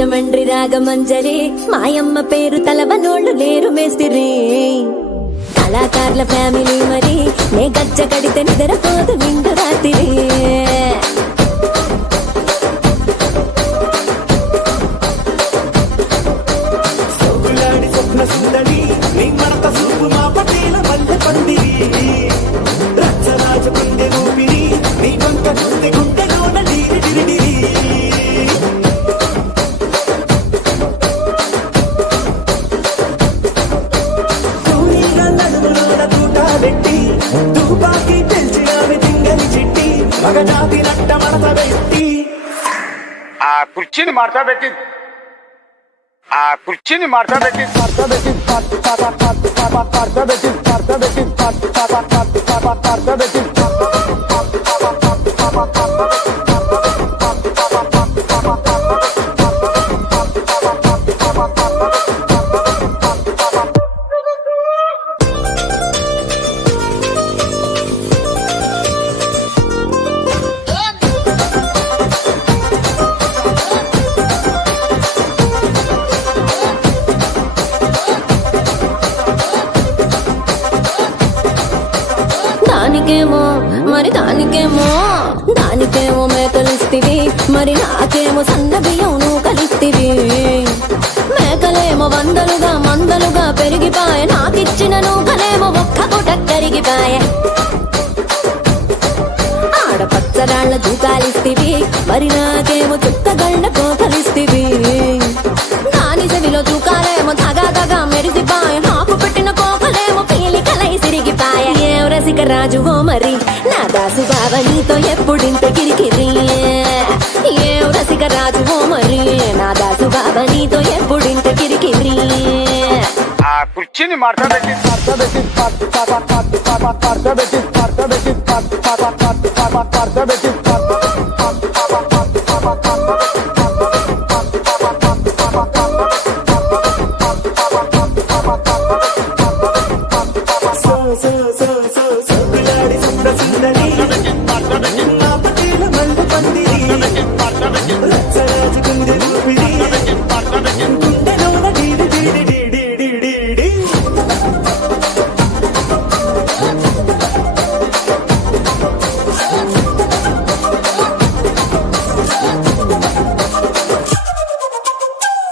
రాజమండ్రి రాగమంజరి మాయమ్మ పేరు తలవనోళ్ళు లేరు మేస్తిరి కళాకారుల ఫ్యామిలీ మరి నే గజ్జ కడితే నిద్రపోదు నిండు రాత్రి ఆ కుర్చీని మార్తా పెట్టి దానికేమో మేకలిస్తివి మరి నాకేమో సన్న బియ్యం నువ్వు కలిస్తివి మేకలేమో మందలుగా పెరిగిపాయ నాకిచ్చిన నూకలేమో ఒక్క పూట కరిగిపాయ ఆడపచ్చరాళ్ల దూకాలిస్తివి మరి నాకేమో చుక్కగళ్ళ కోకలిస్తివి దాని చెవిలో దూకాలేమో దగా మెరిసిపాయ నాకు పెట్టిన కోకలేమో పీలికలై సిరిగిపాయ ఏం రసిక రాజువో మరి నా దాసు బావ నీతో ఎప్పుడింత కిరికిరి ఏం రసిక రాజువో మరి నా దాసు బావ నీతో ఎప్పుడింత కిరికిరి ఆ కుర్చీని మార్తా పెట్టి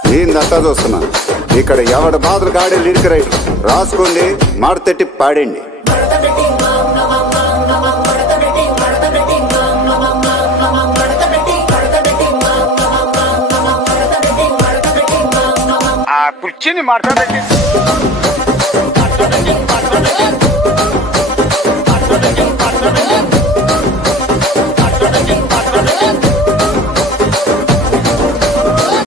నేనంతా చూస్తున్నా ఇక్కడ ఎవడి బాధలు కాడే లిరిక్ రైటర్ రాసుకోండి మాడతెట్టి పాడండి. ఆ కుర్చీని మార్తా పెట్టి